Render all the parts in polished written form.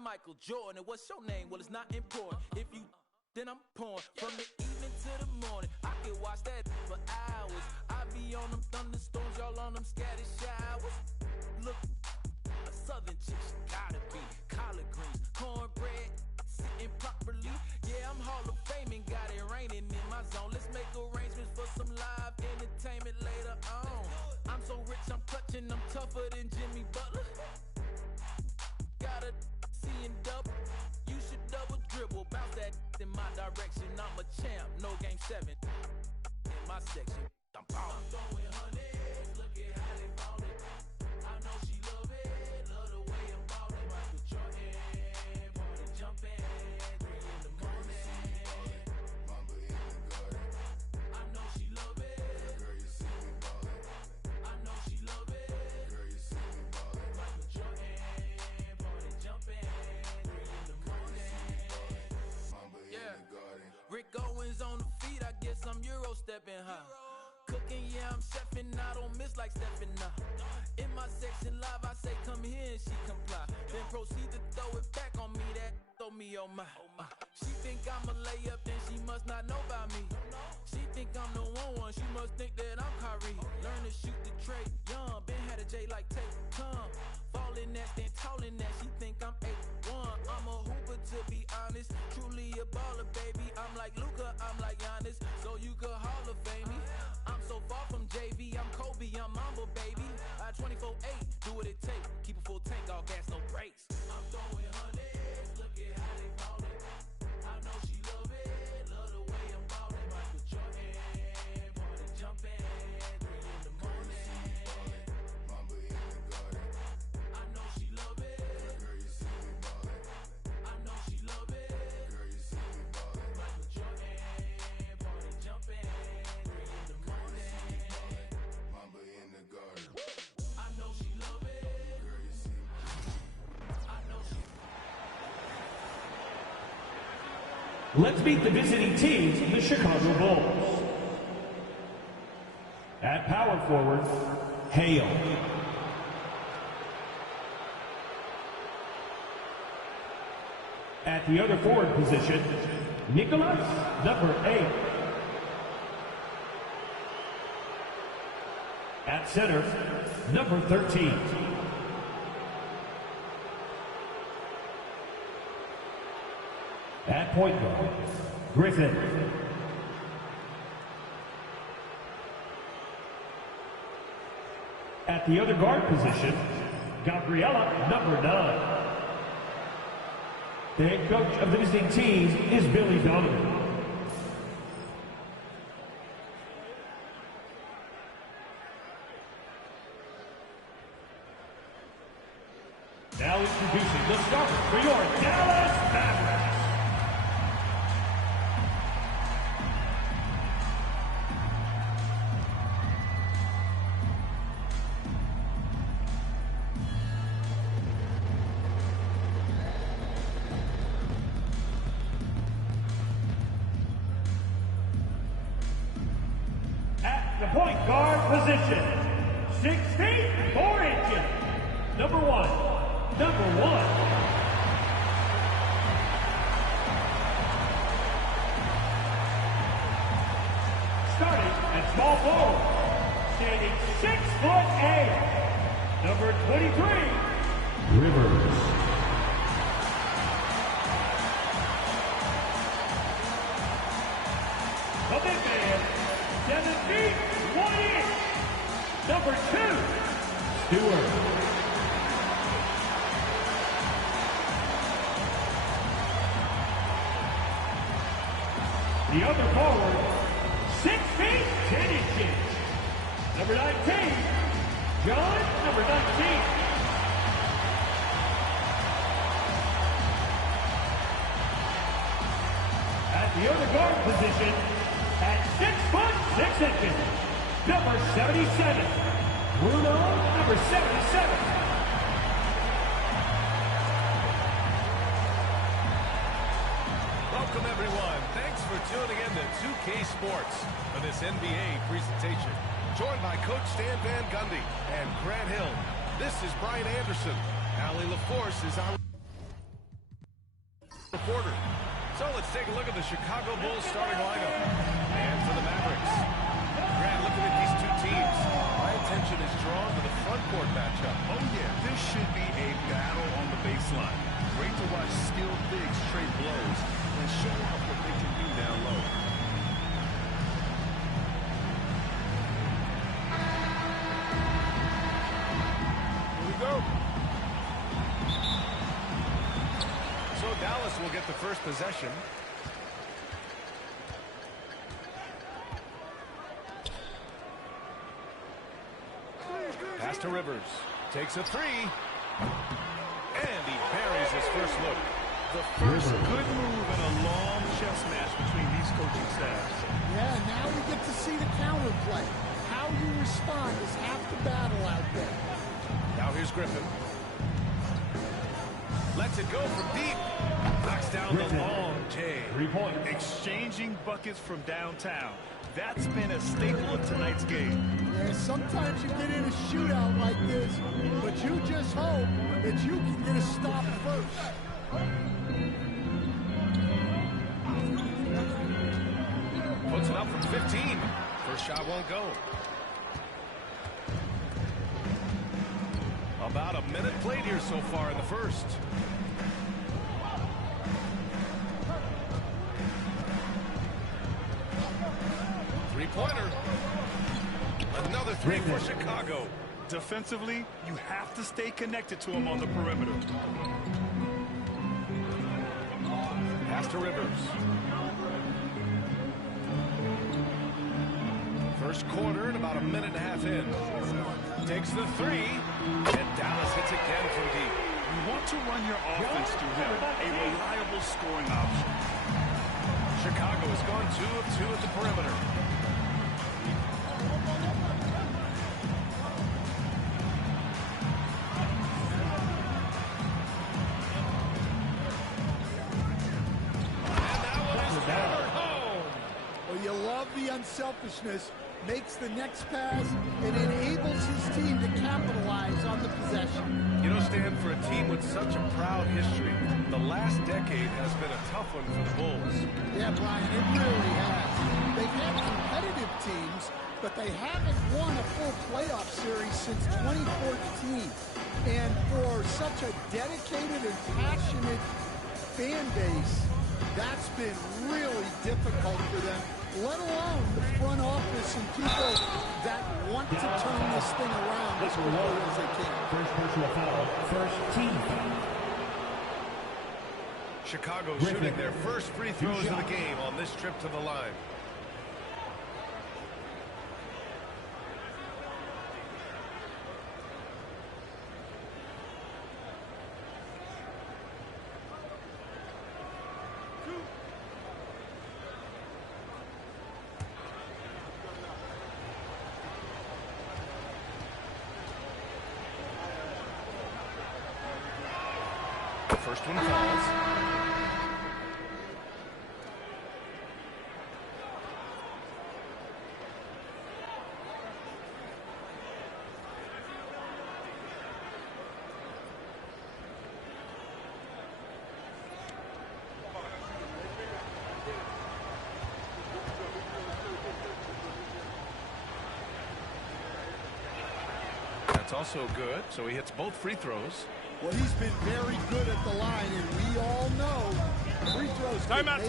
I'm Michael Jordan. And what's your name? Well, it's not important. If you then I'm pouring from the evening to the morning. I can watch that for hours. I be on them thunderstorms, y'all on them scattered showers. Look, a southern chick, she gotta be collard greens, cornbread, sitting properly. Yeah, I'm Hall of Fame and got it raining in my zone. Let's make arrangements for some live entertainment later on. I'm so rich, I'm clutching, I'm tougher than Jimmy Butler. Gotta see and double. You should double dribble, bounce that in my direction. I'm a champ, no game 7 in my section. I'm throwing hundreds, look at how they ballin'. I know she love it, love the way I'm ballin'. Michael Jordan, party jumping, 3 in the morning. Mamba in the garden. I know she love it. Girl, you see me ballin'. I know she love it. Girl, you see me ballin'. Michael Jordan, party jumping, 3 in the morning. Mamba in the garden. Rick Owens on the feet, I guess I'm Euro stepping high. Cooking, yeah, I'm chefing, I don't miss like stepping up. In my section live, I say come here and she comply. Then proceed to throw it back on me, that throw me on my. She think I'm a layup, then she must not know about me. She think I'm the one, she must think that I'm Kyrie. Learn to shoot the tray, young, been had a J like take come. Falling that, then tallin' that, she think I'm 8'1". I'm a hooper to be honest, truly a baller, baby. I'm like Luka, I'm like Giannis, so you could Hall of Fame me. I'm so far from JV, I'm Kobe, I'm Mamba, baby. I 24-8, do what it take, keep a full tank, all gas, no brakes. I'm throwing hundreds, look at how they ballin'. I know she love it, love the way I'm ballin'. Michael Jordan, party jumping, 3 in the morning. Mamba in the garden. I know she love it. Girl, you see me ballin'. I know she love it. Girl, you see me ballin'. Michael Jordan, party jumping, 3 in the morning. Mamba in the garden. I know she love it. Girl, you see me. I know she. Let's meet the visiting teams, the Chicago Bulls. At power forward, Hale. At the other forward position, Nicholas, number 8. At center, number 13. At point guard, Griffin. At the other guard position, Gabriella, number 9. The head coach of the visiting teams is Billy Donovan. Now introducing the starter for your Dallas Mavericks. The point guard position, 6 feet 4 inches. Number 1. Starting at small forward, standing 6'8", number 23, Rivers. The big man, 7 feet 1 inch, number 2, Stewart. The other forward, 6 feet 10 inches, number 19, John, number 19. At the other guard position, at 6'6", number 77, Bruno, number 77. Welcome, everyone. Thanks for tuning in to 2K Sports for this NBA presentation. Joined by Coach Stan Van Gundy and Grant Hill. This is Brian Anderson. Allie LaForce is our... quarter. So let's take a look at the Chicago Bulls starting lineup. And for the Mavericks, Grant, looking at these two teams, my attention is drawn to the front court matchup. Oh, yeah, this should be a battle on the baseline. Great to watch skilled bigs trade blows and show off what they can do down low. Here we go. So Dallas will get the first possession. Pass to Rivers. Takes a three. And he buries his first look. The first good move in a long chess match between these coaching staffs. Yeah, now we get to see the counter play. How you respond is half the battle out there. Now here's Griffin. Lets it go from deep. Knocks down the long J. 3 points. Exchanging buckets from downtown. That's been a staple of tonight's game. Yeah, sometimes you get in a shootout like this, but you just hope that you can get a stop first. Puts it up from 15. First shot won't go. About a minute played here so far in the first. Three-pointer. Another three for Chicago. Defensively, you have to stay connected to him on the perimeter. Pass to Rivers. First quarter and about a minute and a half in. Takes the three. And Dallas hits again from deep. You want to run your offense through him. A reliable scoring option. Chicago has gone 2 of 2 at the perimeter. You love the unselfishness, makes the next pass, and enables his team to capitalize on the possession. You know, Stan, for a team with such a proud history, the last decade has been a tough one for the Bulls. Yeah, Brian, it really has. They've had competitive teams, but they haven't won a full playoff series since 2014. And for such a dedicated and passionate fan base, that's been really difficult for them, let alone the front office and people that want to turn this thing around as quickly as they can. First personal foul. First team foul. Chicago shooting their first free throws of the game on this trip to the line. First one falls. That's also good, so he hits both free throws. Well, he's been very good at the line, and we all know free throws. Timeout.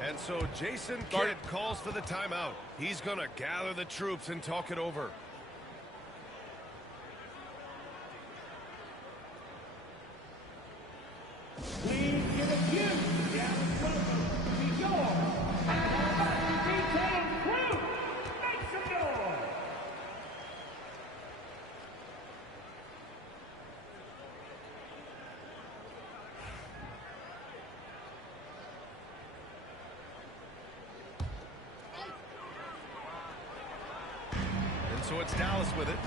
And so Jason Kidd calls for the timeout. He's going to gather the troops and talk it over. Please give a huge Dallas welcome to your retail crew. Make some noise. And so it's Dallas with it.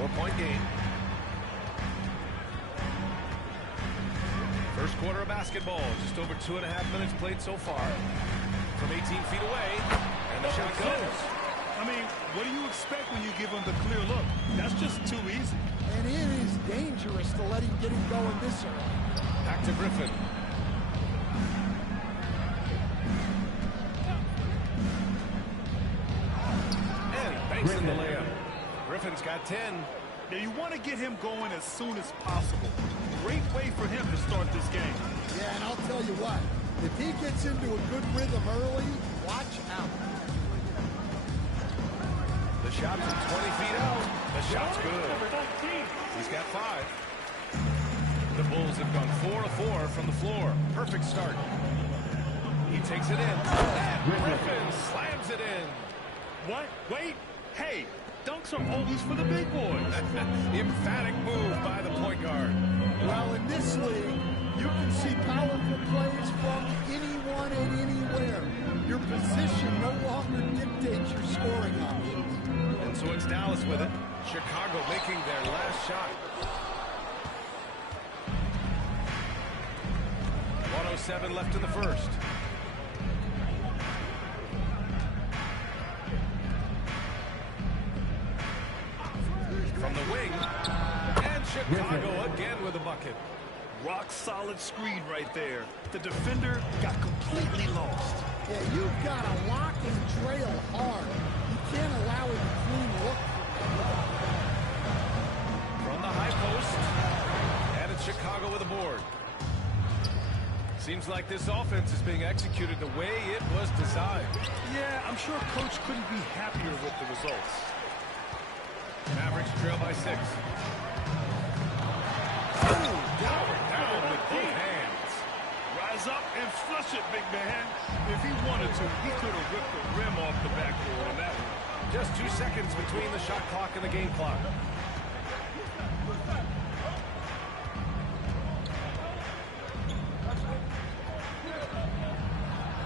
4-point game. First quarter of basketball. Just over 2.5 minutes played so far. From 18 feet away. And the shot goes. I mean, what do you expect when you give him the clear look? That's just too easy. And it is dangerous to let him get him going this early. Back to Griffin. got 10. Now you want to get him going as soon as possible. Great way for him to start this game. Yeah, and I'll tell you what, if he gets into a good rhythm early, watch out. The shot from 20 feet out. The shot's good. He's got 5. The Bulls have gone 4 of 4 from the floor. Perfect start. He takes it in. And Griffin slams it in. What? Wait. Hey, dunks are always for the big boys. Emphatic move by the point guard. Well, in this league, you can see powerful plays from anyone and anywhere. Your position no longer dictates your scoring options. And so it's Dallas with it. Chicago making their last shot. 1:07 left in the first. From the wing. And Chicago again with a bucket. Rock solid screen right there. The defender got completely lost. Yeah, you've got to lock and trail hard. You can't allow a clean look. From the high post. And it's Chicago with a board. Seems like this offense is being executed the way it was designed. Yeah, I'm sure Coach couldn't be happier with the results. Mavericks trail by 6. Powered down with both hands. Rise up and flush it, big man. If he wanted to, he could have ripped the rim off the backboard on that one. Just 2 seconds between the shot clock and the game clock.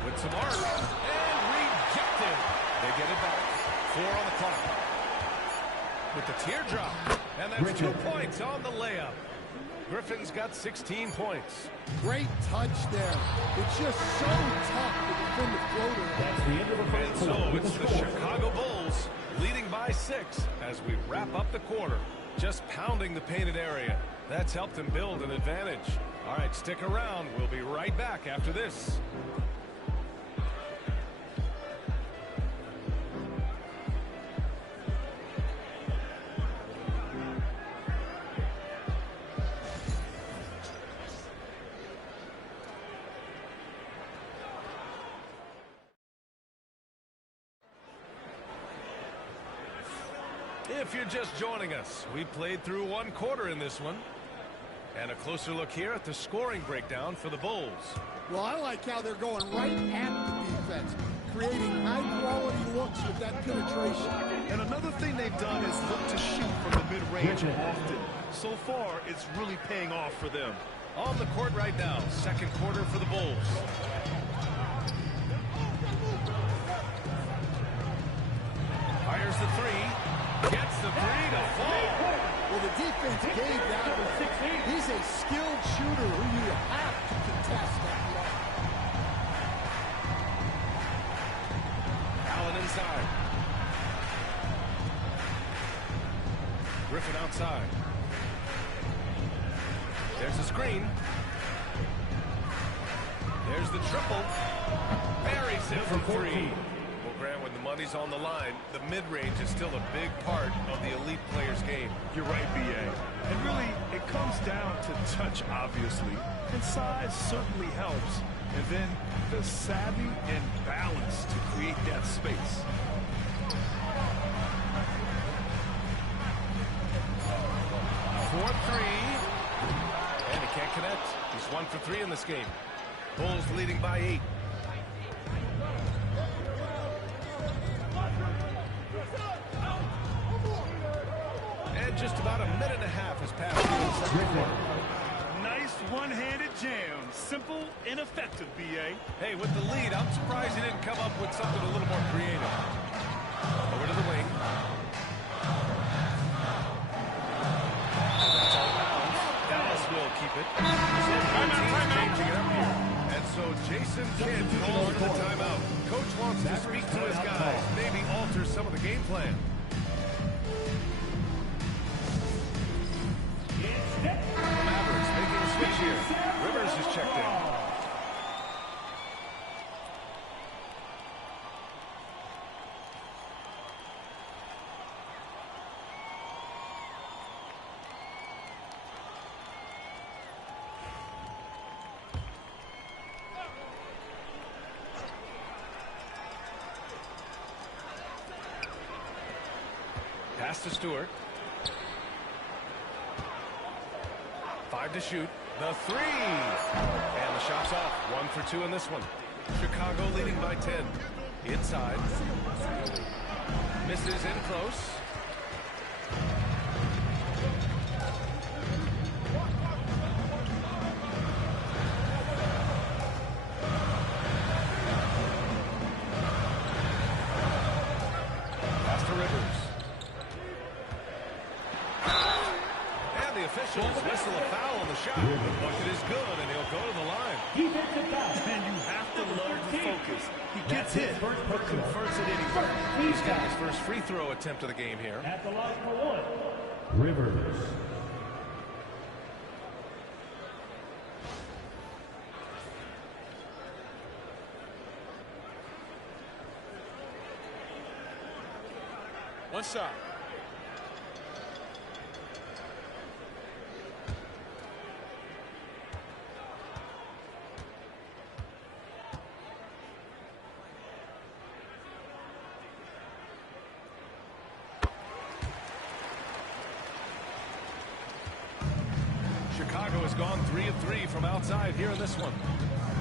With some arc. And rejected. They get it back. 4 on the clock. With the teardrop. And that's 2 points on the layup. Griffin's got 16 points. Great touch there. It's just so tough to defend the floater. That's the end of the And first so quarter. it's the Chicago Bulls leading by 6 as we wrap up the quarter. Just pounding the painted area. That's helped them build an advantage. All right, stick around. We'll be right back after this. If you're just joining us, we played through 1 quarter in this one. And a closer look here at the scoring breakdown for the Bulls. Well, I like how they're going right at the defense, creating high-quality looks with that penetration. And another thing they've done is look to shoot from the mid-range often. So far, it's really paying off for them. On the court right now, second quarter for the Bulls. Fires the 3. Gets the 3 to fall. Well, the defense gave that. He's a skilled shooter who you have to contest that look. Allen inside. Griffin outside. There's the screen. There's the triple. Buries it from 3. Well, Grant, when the money's on the line, the mid-range is still a big part of the elite player's game. You're right, B.A. And really, it comes down to touch, obviously. And size certainly helps. And then the savvy and balance to create that space. For 3. And he can't connect. He's 1 for 3 in this game. Bulls leading by 8. And just about a minute and a half has passed in the second quarter. Nice one-handed jam. Simple and effective, B.A. Hey, with the lead, I'm surprised he didn't come up with something a little more creative. Over to the wing. That's out of bounds. Dallas will keep it. Team's changing it up here. And so Jason Kidd calls for the timeout. Coach wants to speak to his guys, maybe alter some of the game plan. Mavericks making a switch here. Rivers is checked in. Pass to Stewart. 5 to shoot. The three. And the shot's off. 1 for 2 in this one. Chicago leading by 10. Inside. Misses in close. Pass to Rivers. And the officials whistle a foul on the shot. The bucket is good, and he'll go to the line. Defensive foul. And you have to learn to focus. He gets hit, but converts it anyway. He's got his first free throw attempt of the game here. At the line for one, Rivers. One shot. Chicago has gone 3 of 3 from outside here in this one.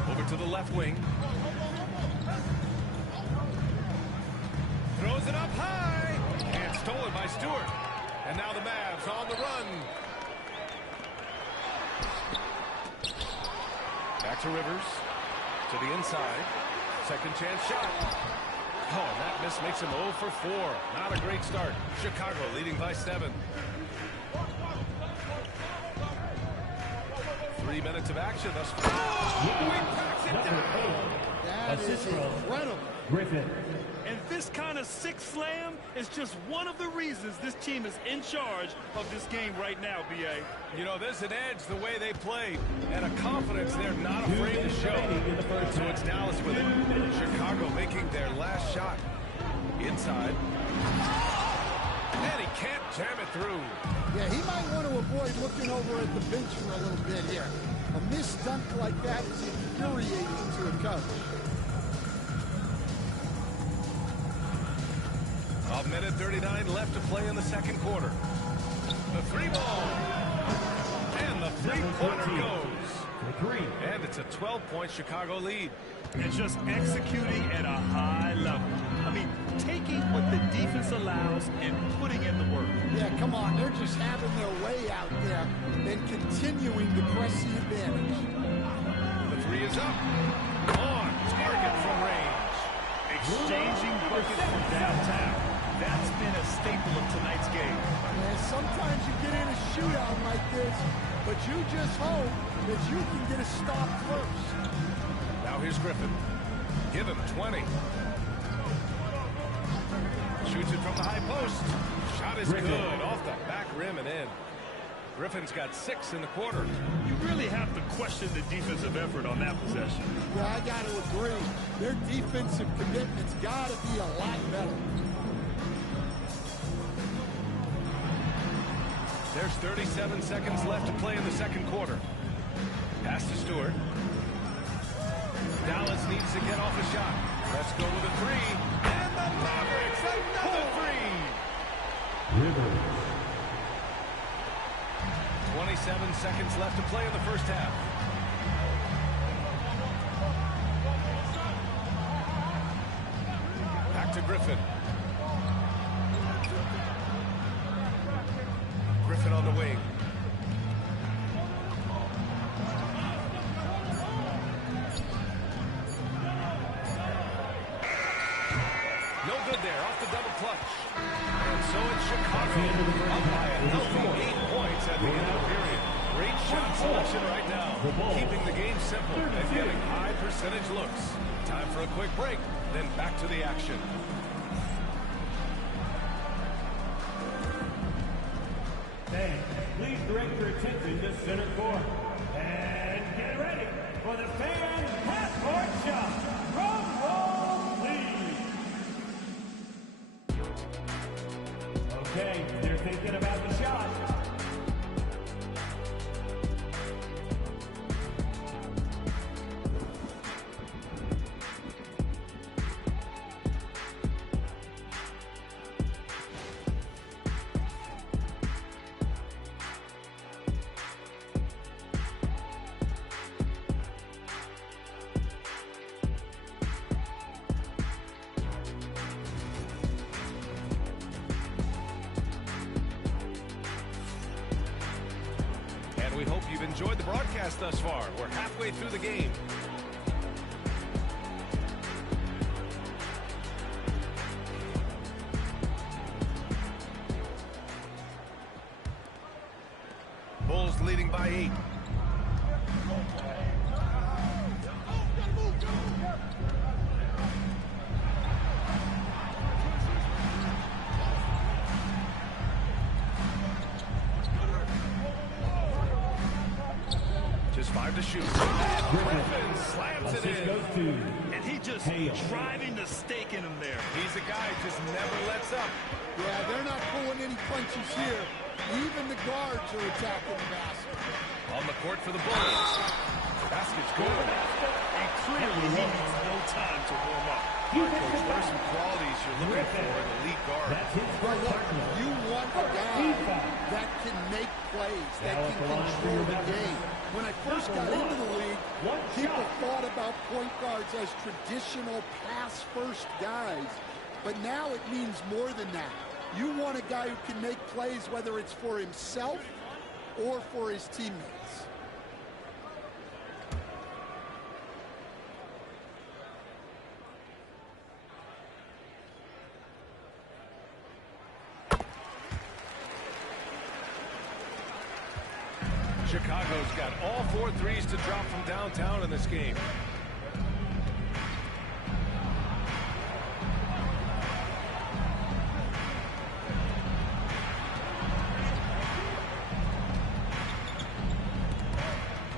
Over to the left wing. Throws it up high. And stolen by Stewart. And now the Mavs on the run. Back to Rivers. To the inside. Second chance shot. Oh, and that miss makes him 0 for 4. Not a great start. Chicago leading by 7. 3 minutes of action thus far. Oh, he packs it down. That is incredible. Griffin. And this kind of six slam is just one of the reasons this team is in charge of this game right now, B.A. You know, there's an edge the way they play, and a confidence they're not afraid to show. So it's Dallas with it. Chicago making their last shot. Inside. And he can't jam it through. Yeah, he might want to avoid looking over at the bench for a little bit here. A missed dunk like that is infuriating to a coach. A minute 39 left to play in the second quarter. The three ball. And the three-pointer goes. And it's a 12-point Chicago lead. And just executing at a high level. I mean, taking what the defense allows and putting in the work. Yeah, come on. They're just having their way out there and continuing to press the advantage. The three is up. On target from range. Exchanging buckets from downtown. That's been a staple of tonight's game. And sometimes you get in a shootout like this, but you just hope that you can get a stop first. Now here's Griffin. Give him 20. Shoots it from the high post. Shot is good. Off the back rim and in. Griffin's got 6 in the quarter. You really have to question the defensive effort on that possession. Yeah, I got to agree. Their defensive commitment's got to be a lot better. There's 37 seconds left to play in the second quarter. Pass to Stewart. Dallas needs to get off a shot. Let's go with a three. And the Mavericks, another three. 27 seconds left to play in the first half. Back to Griffin. Griffin on the wing. No good there, off the double clutch. And so it's Chicago up by a healthy 8 points at the end of the period. Great shot selection right now. Keeping the game simple and getting high percentage looks. Time for a quick break, then back to the action. Fans, please direct your attention to center court. And get ready for the fan half-court shot from Roll League. Okay, they're thinking about the shot. hope you've enjoyed the broadcast thus far. We're halfway through the game. Bulls leading by 8. Just 5 to shoot. Griffin slams it in. And he just driving the stake in him there. He's a guy who just never lets up. Yeah, they're not pulling any punches here. Even the guards are attacking the basket. On the court for the Bulls. Basket's good. And clearly he needs no time to warm up. Coach, what are some qualities you're looking for in an elite guard? Well, look, you want a guy that can make plays, that can control the game. When I first got into the league, people thought about point guards as traditional pass-first guys. But now it means more than that. You want a guy who can make plays, whether it's for himself or for his teammates. Chicago's got all 4 threes to drop from downtown in this game.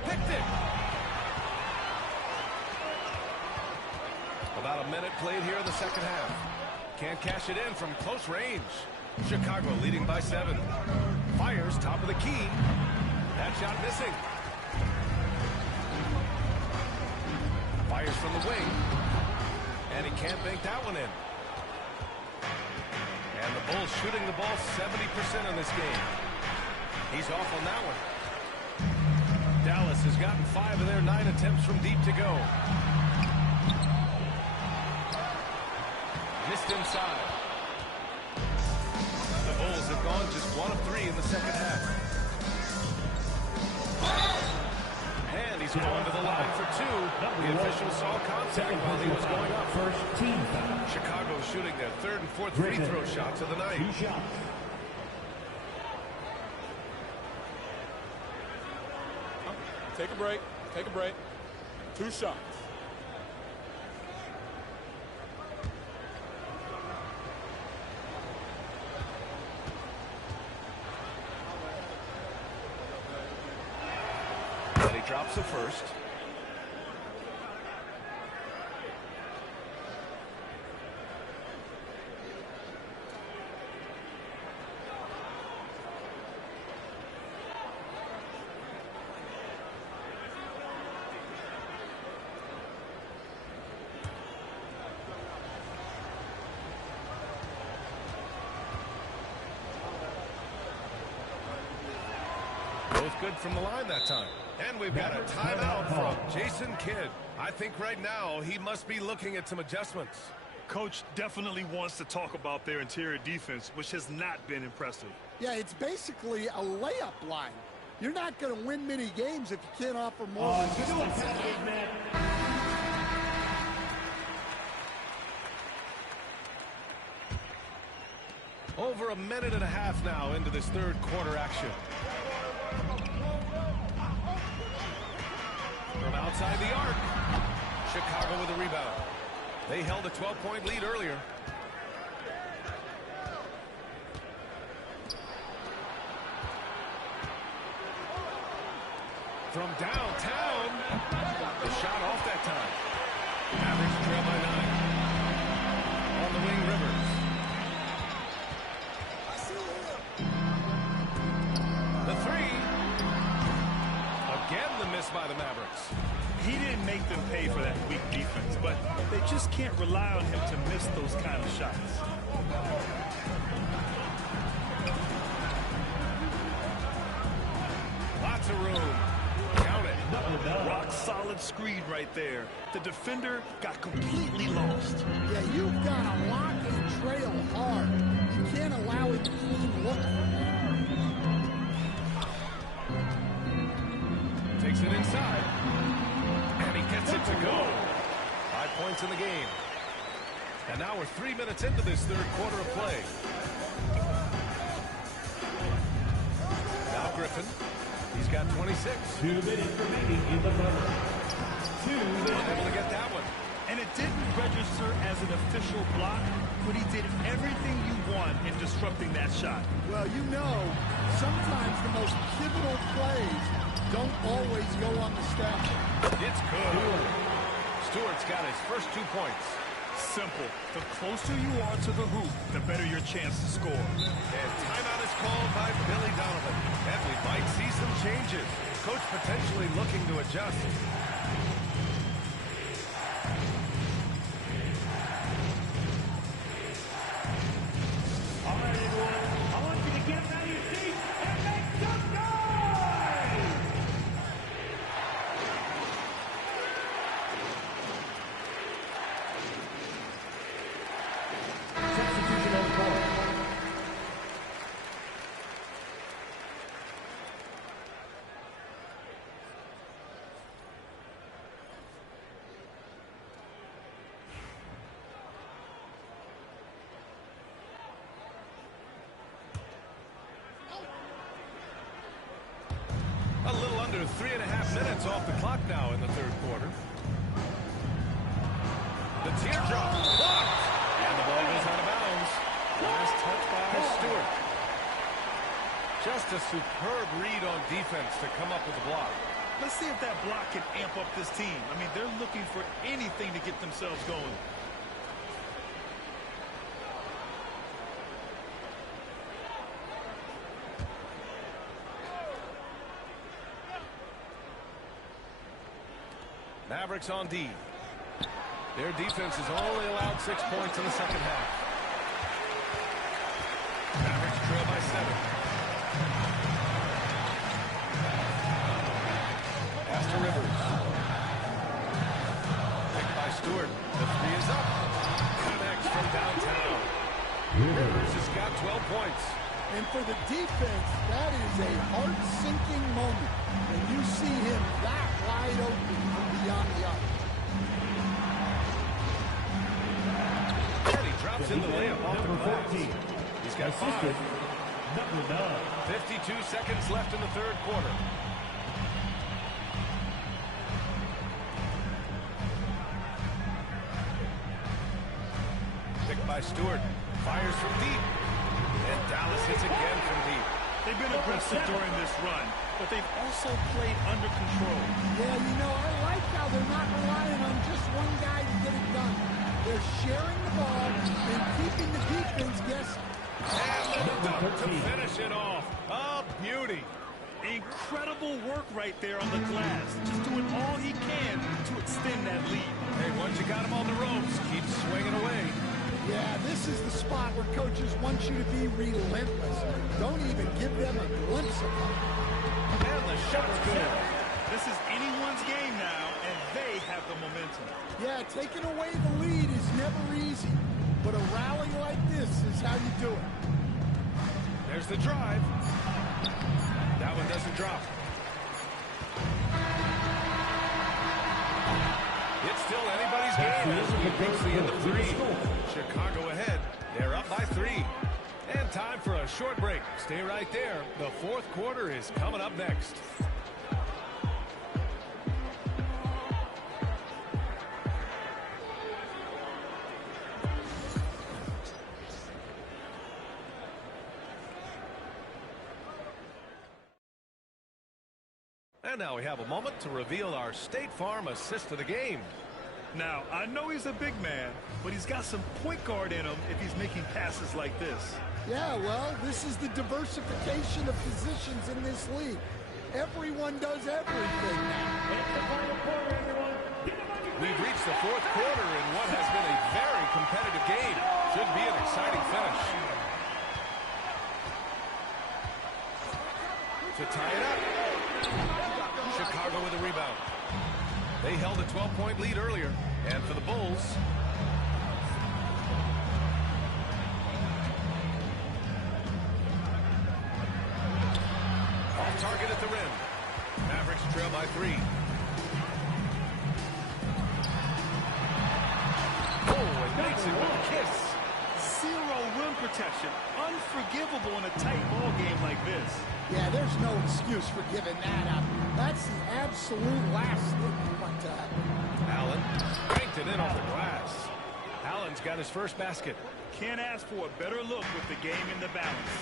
Picked it. About a minute played here in the second half. Can't cash it in from close range. Chicago leading by 7. Fires top of the key. That shot missing. Fires from the wing. And he can't bank that one in. And the Bulls shooting the ball 70% in this game. He's off on that one. Dallas has gotten 5 of their 9 attempts from deep to go. Missed inside. The Bulls have gone just 1 of 3 in the second half. And he's going to the line for 2. The official saw contact while he was going up. First team foul. Chicago shooting their 3rd and 4th free throw shots of the night. 2 shots. Take a break. Take a break. 2 shots. Drops the first. Both good from the line that time. And we've got a timeout from Jason Kidd. I think right now he must be looking at some adjustments. Coach definitely wants to talk about their interior defense, which has not been impressive. Yeah, it's basically a layup line. You're not going to win many games if you can't offer more resistance. Over a minute and a half now into this 3rd quarter action. From outside the arc, Chicago with a rebound. They held a 12-point lead earlier. From downtown, the shot off that time. Mavericks trail by 9. On the wing, Rivers. The 3. Again, the miss by the Mavericks. He didn't make them pay for that weak defense, but they just can't rely on him to miss those kind of shots. Lots of room. Count it. Rock solid screen right there. The defender got completely lost. Yeah, you've got to lock and trail hard. You can't allow it to clean look. Takes it inside. And he gets it to go. 5 points in the game. And now we're 3 minutes into this third quarter of play. Now Griffin. He's got 26. 2 minutes remaining in the quarter. 2 minutes. Able to get that one. And it didn't register as an official block, but he did everything you want in disrupting that shot. Well, you know, sometimes the most pivotal plays don't always go on the stat. It's good. Stewart's got his first 2 points. Simple. The closer you are to the hoop, the better your chance to score. And timeout is called by Billy Donovan. And we might see some changes. Coach potentially looking to adjust. All right, everyone. I want you to get out of your seats and make some noise! Substitution on the court. A little under 3.5 minutes off the clock now in the third quarter. The teardrop blocked. And the ball goes out of bounds. Last touch by Stewart. Just a superb read on defense to come up with the block. Let's see if that block can amp up this team. I mean, they're looking for anything to get themselves going. Mavericks on D. Their defense has only allowed 6 points in the second half. Mavericks trail by 7. Pass to Rivers. Picked by Stewart. The three is up. Connects from downtown. Rivers has got 12 points. And for the defense, that is a heart-sinking moment when you see him that wide open from beyond the arc. And he drops in the layup off the glass. He's got 5. Number 9. 52 seconds left in the third quarter. Picked by Stewart. Fires from deep. And Dallas hits again from deep. They've been aggressive during this run, but they've also played under control. Yeah, you know, I like how they're not relying on just one guy to get it done. They're sharing the ball and keeping the defense guessing. And the dunk to finish it off. A beauty. Incredible work right there on the glass. Just doing all he can to extend that lead. Hey, once you got him on the ropes, keep swinging away. Yeah, this is the spot where coaches want you to be relentless. Don't even give them a glimpse of it. And the shot's good. This is anyone's game now, and they have the momentum. Yeah, taking away the lead is never easy, but a rally like this is how you do it. There's the drive. That one doesn't drop. It's still anybody's game as we approach the end of 3. Chicago ahead. They're up by 3. And time for a short break. Stay right there. The fourth quarter is coming up next. And now we have a moment to reveal our State Farm assist of the game. Now, I know he's a big man, but he's got some point guard in him if he's making passes like this. Yeah, well, this is the diversification of positions in this league. Everyone does everything now. We've reached the fourth quarter in what has been a very competitive game. Should be an exciting finish. To tie it up. Chicago with a rebound. They held a 12-point lead earlier. And for the Bulls, off target at the rim. Mavericks trail by 3. protection. Unforgivable in a tight ball game like this. Yeah, there's no excuse for giving that up. That's the absolute last thing you want to happen. Allen cranked it in off the glass. Allen's got his first basket. Can't ask for a better look with the game in the balance.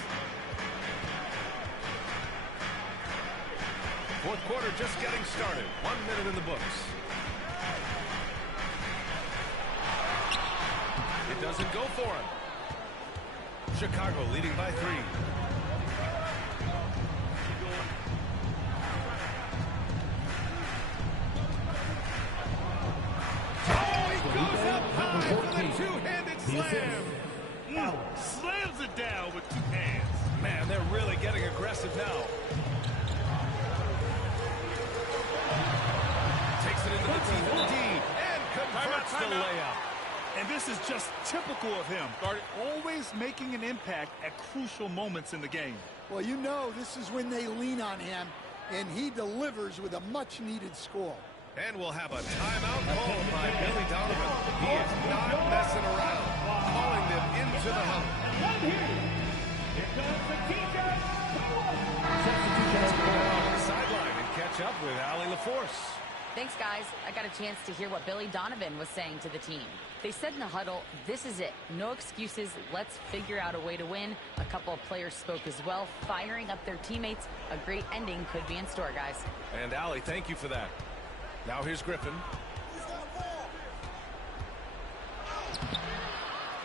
Fourth quarter just getting started. 1 minute in the books. It doesn't go for him. Chicago leading by 3. Oh, he goes up high for the two-handed slam. Slams it down with 2 hands. Man, they're really getting aggressive now. Takes it into the teeth of D and converts the layup. And this is just typical of him. Always making an impact at crucial moments in the game. Well, you know this is when they lean on him, and he delivers with a much-needed score. And we'll have a timeout called by Billy Donovan. He is not messing around, calling them into the huddle. Here comes the teacher. Let's go on the sideline and catch up with Allie LaForce. Thanks, guys. I got a chance to hear what Billy Donovan was saying to the team. They said in the huddle, this is it. No excuses. Let's figure out a way to win. A couple of players spoke as well, firing up their teammates. A great ending could be in store, guys. And Allie, thank you for that. Now here's Griffin.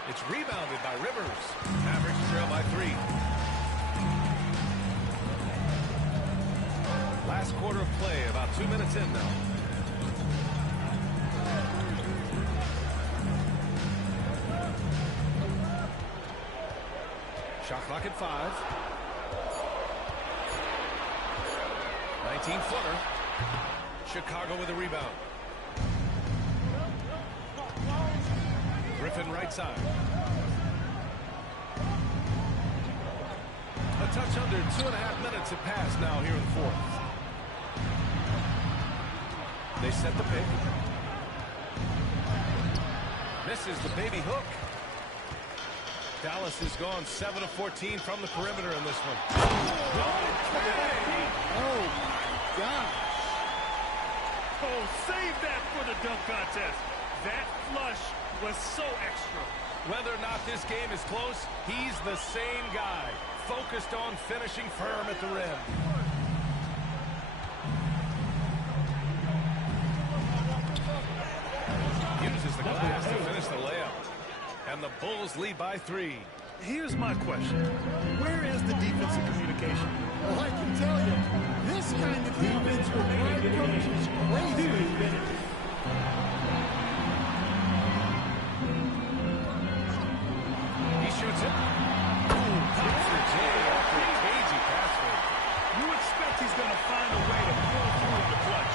It's rebounded by Rivers. Mavericks trail by 3. Last quarter of play, about 2 minutes in now. Shot clock at 5. 19-footer. Chicago with a rebound. Griffin right side. A touch under 2.5 minutes have passed now here in the fourth. They set the pick. Misses the baby hook. Dallas has gone 7 of 14 from the perimeter in this one. Oh, my God. Oh, save that for the dunk contest. That flush was so extra. Whether or not this game is close, he's the same guy, focused on finishing firm at the rim. Uses the glass to finish the layup. And the Bulls lead by 3. Here's my question. Where is the defensive communication? Well, I can tell you, this kind of defense will drive coaches crazy. He shoots it. Ooh, pops the J after a cagey pass fake. You expect he's going to find a way to pull through in the clutch.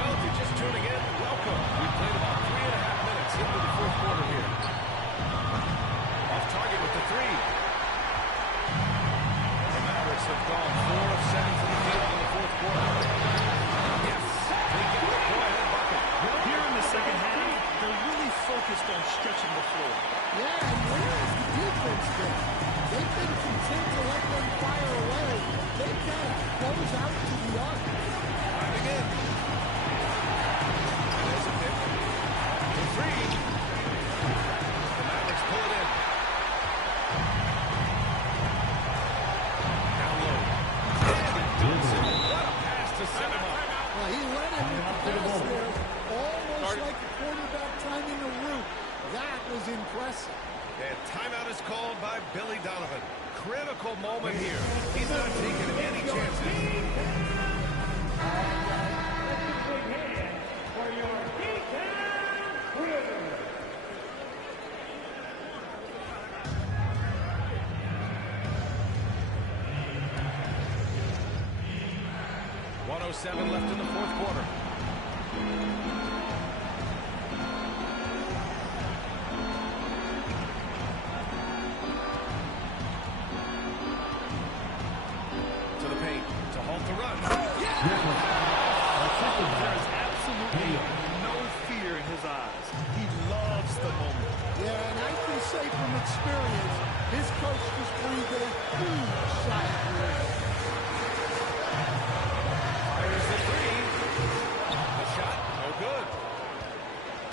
Well, if you're just tuning in, welcome. We've played about 3.5 minutes into the fourth quarter here. Off target with the 3. The Mavericks have gone 4 of 7 from the field in the fourth quarter. Yes, they get the go-ahead bucket. Here in the second half, they're really focused on stretching the floor. Yeah, and where has the defense been? They've been content to let them fire away. They've got to close out to the arc. Driving in. There's a pick. The 3. The Mavericks pull it in. Down low. And it does it. What a pass to set him up. Well, he led him with the pass there, almost like a quarterback timing a route. That was impressive. And timeout is called by Billy Donovan. Critical moment here. He's not taking any chances. For your D-Town Quiz. 1:07 left in the fourth quarter. To the paint to halt the run. There's absolutely no fear in his eyes. He loves say from experience, his coach just breathed a huge sigh of relief. Fires the three. The shot, no good.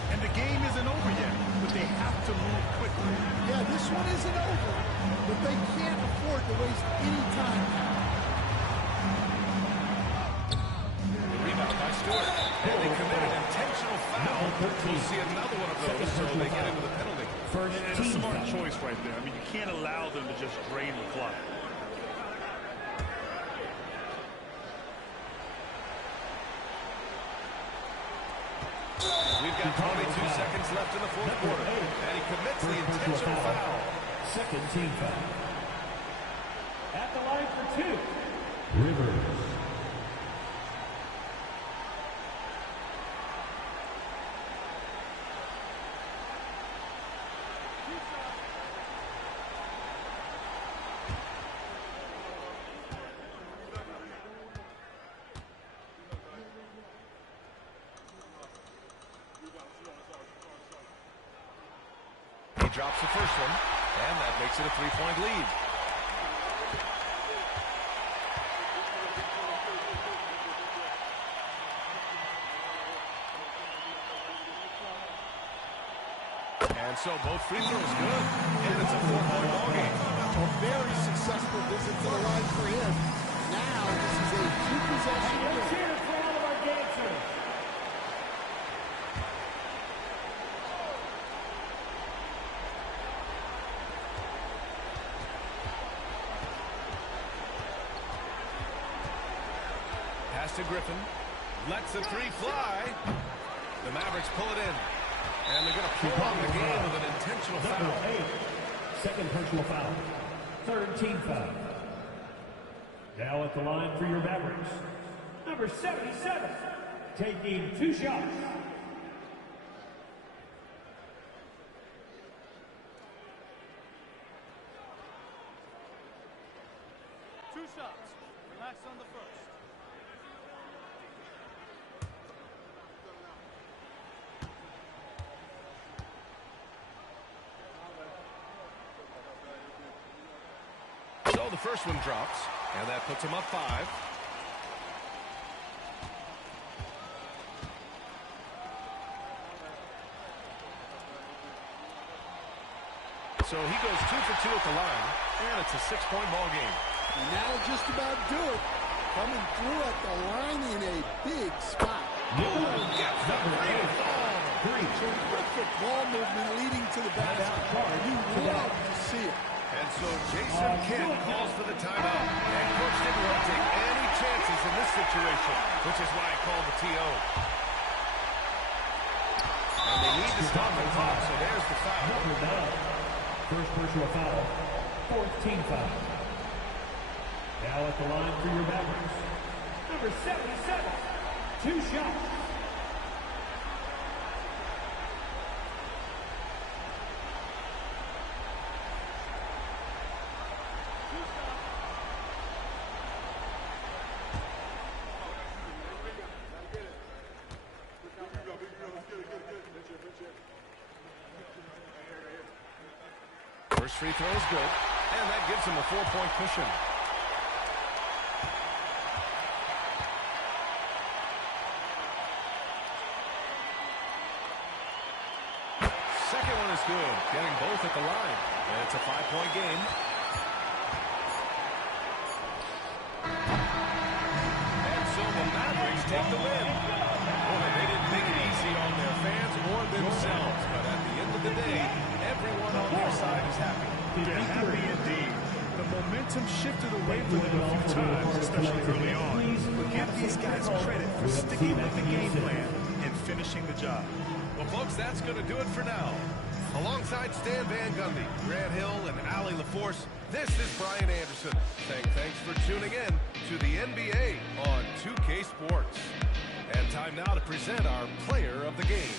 And the game isn't over yet, but they have to move quickly. Yeah, this one isn't over, but they can't afford to waste any time now. The rebound by Stewart. And they commit an intentional foul. We'll see another one of those, so they get into the penalty. And a smart choice right there. I mean, you can't allow them to just drain the clock. We've got 22 seconds left in the fourth quarter, and he commits the intentional foul. Second team foul. At the line for two, Rivers. He drops the first one, and that makes it a three-point lead. And so both free throws good, and it's a four-point ball game. A very successful visit to the line for him. Now this is a two-possession Let's game. hear it for all of our dancers. Pass to Griffin. Lets the three fly. The Mavericks pull it in. And they're going to prolong the game with an intentional foul. Second personal foul. Third team foul. Now at the line for your Mavericks, number 77, taking two shots. Two shots. Relax on the first. So the first one drops, and that puts him up 5. So he goes 2 for 2 at the line, and it's a 6-point ball game. And that'll just about do it. Coming through at the line in a big spot. Gets the Terrific ball movement leading to the basket. You love to see it. And so Jason Kidd calls for the timeout. And coach didn't want to take any chances in this situation, which is why I called the TO. And they need to stop the clock, so there's the foul. First personal foul. Fourth team foul. Now at the line for your Mavericks, number 77, two shots. First free throw is good, and that gives him a 4-point cushion. Second one is good, getting both at the line, and it's a 5-point game. And so the Mavericks take the win. Boy, they didn't make it easy on their fans or themselves, but at the end of the day, everyone on their side is happy. They're happy indeed. The momentum shifted away from them a few times, especially early on. But give these guys credit for sticking with the game plan and finishing the job. Well, folks, that's going to do it for now. Alongside Stan Van Gundy, Grant Hill, and Allie LaForce, this is Brian Anderson saying thanks for tuning in to the NBA on 2K Sports. And time now to present our player of the game.